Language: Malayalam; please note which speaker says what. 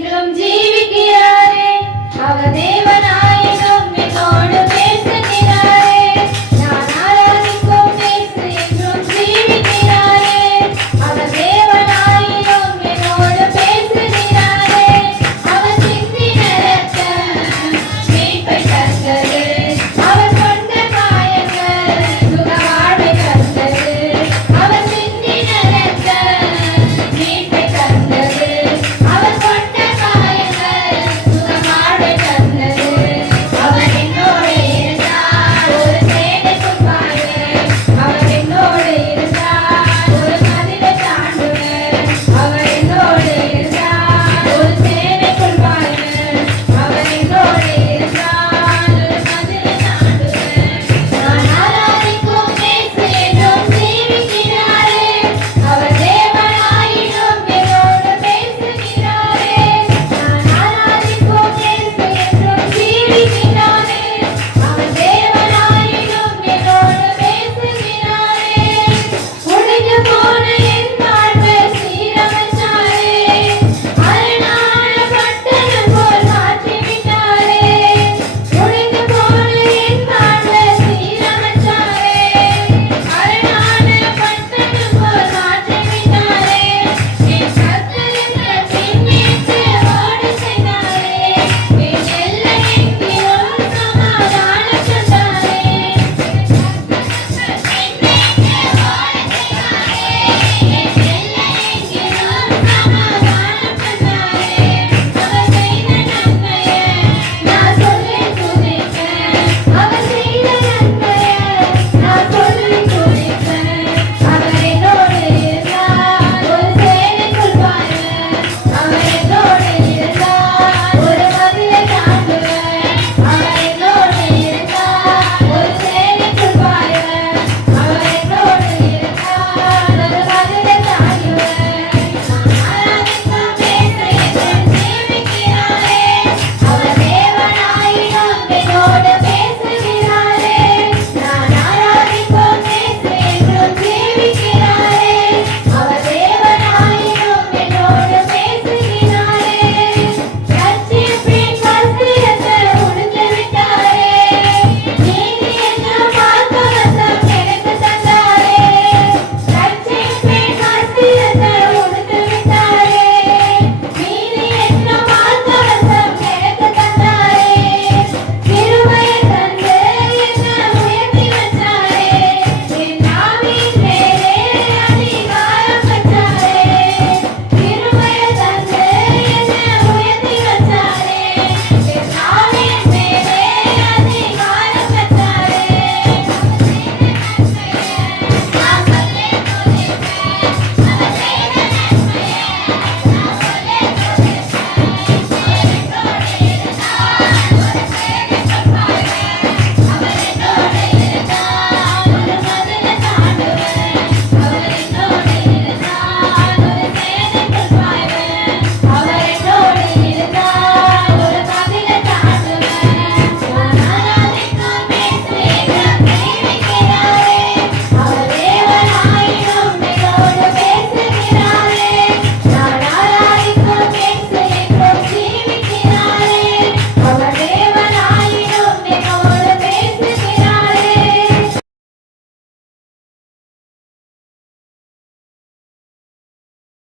Speaker 1: என்றும் ஜீவிக்கிறாரே அவரே